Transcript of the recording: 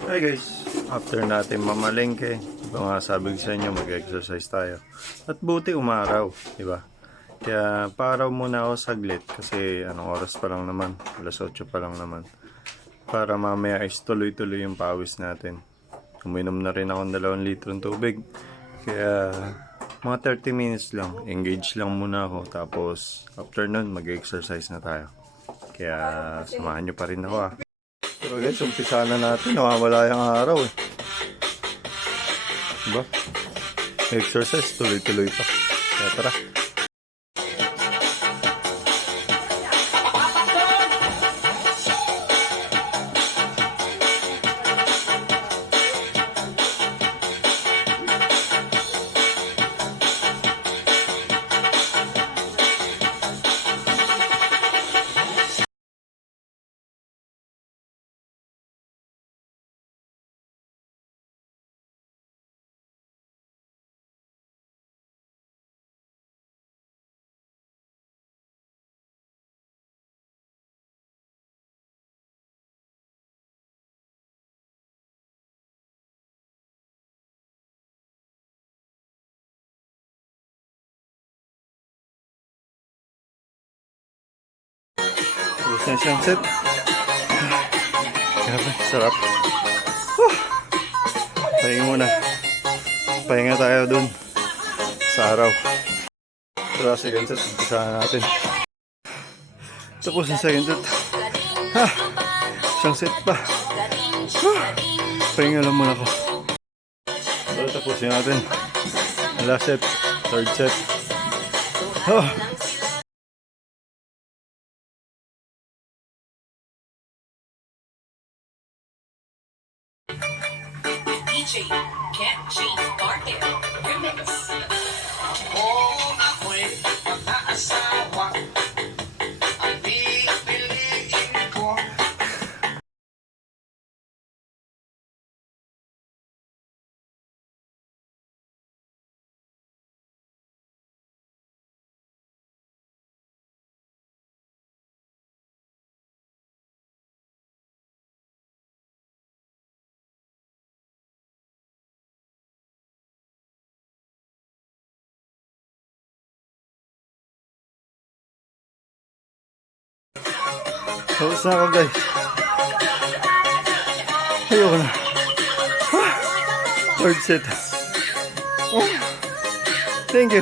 Hi guys, after natin mamalengke, mga sabi ko sa inyo, mag-exercise tayo. At buti umaraw, di ba? Kaya paaraw muna ako saglit kasi anong oras pa lang naman, alas 8 pa lang naman. Para mamaya is tuloy-tuloy yung pawis natin. Uminom na rin ako ng 2 litrong tubig. Kaya mga 30 minutes lang, engage lang muna ako. Tapos after nun, mag-exercise na tayo. Kaya samahan nyo pa rin ako ah. So guys, umpisa na natin. Nawawala yung araw eh. Diba? Exercise, tuloy-tuloy pa. Kaya tara. Tapos na siyang set. Grabe, sarap. Pahinga muna. Pahinga tayo dun sa araw. Tara, second set. Umpisa na natin. Tapos yung second set. Isang set pa. Pahinga lang muna ako. So, tapusin natin. Last set. Third set. DJ Can't Change Market Remix. Kung ako'y mag-aasawa, ang pipiliin ko. Tapos na ako guys. Ayoko na. Third set. Thank you.